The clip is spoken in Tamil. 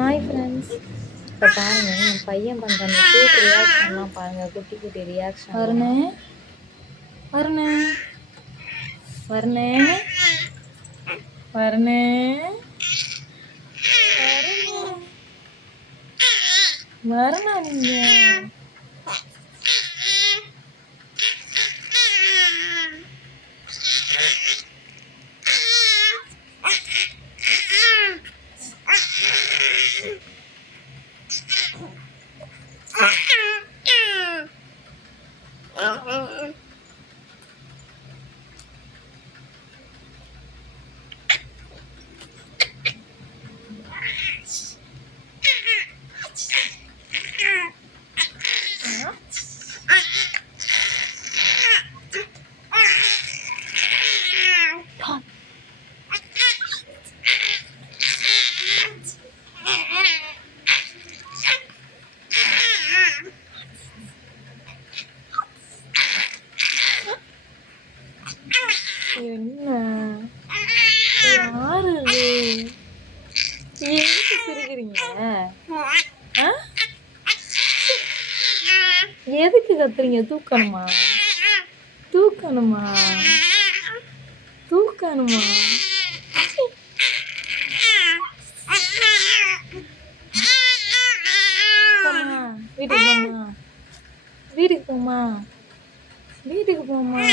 Hi friends. இப்போ பாருங்கள் என் பையன் பண்ணுற அந்த க்யூட் ரியாக்ஷன்லாம் பாருங்கள். குட்டி குட்டி ரியாக்ஷன். வருணே வருணே வருணே வருணே வருணா நீங்கள் என்ன யாரு எதுக்கு சிரிக்கிறீங்க? எதுக்கு கத்துறீங்க? தூக்கணுமா தூக்கணுமா தூக்கணுமா? வீட்டுக்கு போமா வீட்டுக்கு போமா வீட்டுக்கு போமா.